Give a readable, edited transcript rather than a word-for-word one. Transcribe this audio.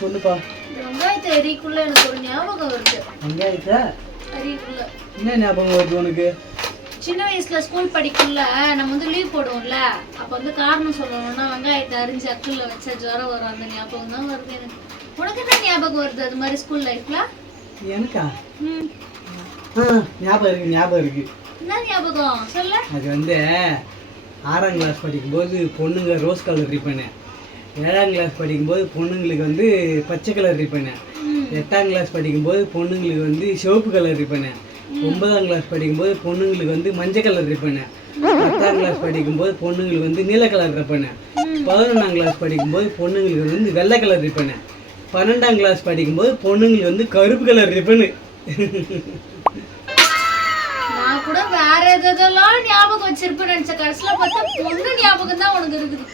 சொல்லுப்பா. வெங்காயத்தை எரிக்குள்ள எனக்கு ஒரு ஞாபகம் வருது. வெங்காயத்தை எரிக்குள்ள என்ன ஞாபகம் வருது உனக்கு? சின்ன வயசுல ஸ்கூல் படிக்கல நம்ம வந்து லீவ் போடுவோம்ல, அப்ப வந்து காரணம் சொல்லணும்னா வெங்காயத்தை அரிஞ்சு அக்குள்ள வச்சா ஜுரம் வரும், அந்த ஞாபகம் தான் வருது எனக்கு. உனக்கு என்ன ஞாபகம் வருது அது மாதிரி ஸ்கூல் லைஃப்ல? எனக்கா? ஞாபகம் இருக்கு. என்ன ஞாபகம் சொல்ல? அது வந்து 6ஆம் கிளாஸ் படிக்கும்போது பொண்ணுங்க ரோஸ் கலர் ரிப்பனு, 7ஆம் கிளாஸ் படிக்கும்போது பொண்ணுங்களுக்கு வந்து பச்சை கலர் ரிப்பனு, 8ஆம் கிளாஸ் படிக்கும்போது பொண்ணுங்களுக்கு வந்து சிவப்பு கலர் ரிப்பனு, 9ஆம் கிளாஸ் படிக்கும்போது பொண்ணுங்களுக்கு வந்து மஞ்சள் கலர் ரிப்பனு, 10ஆம் கிளாஸ் படிக்கும்போது பொண்ணுங்களுக்கு வந்து நீல கலர் ரிப்பனு, 11ஆம் கிளாஸ் படிக்கும்போது பொண்ணுங்களுக்கு வந்து வெள்ளை கலர் ரிப்பனு, 12ஆம் கிளாஸ் படிக்கும்போது பொண்ணுங்களுக்கு வந்து கருப்பு கலர் ரிப்பனு. நான் கூட வேற எதெல்லாம் ஞாபகம் வச்சிருப்பேன் நினைச்ச, கடைசியில பார்த்தா பொண்ணு ஞாபகம் தான் உனக்கு இருக்குது.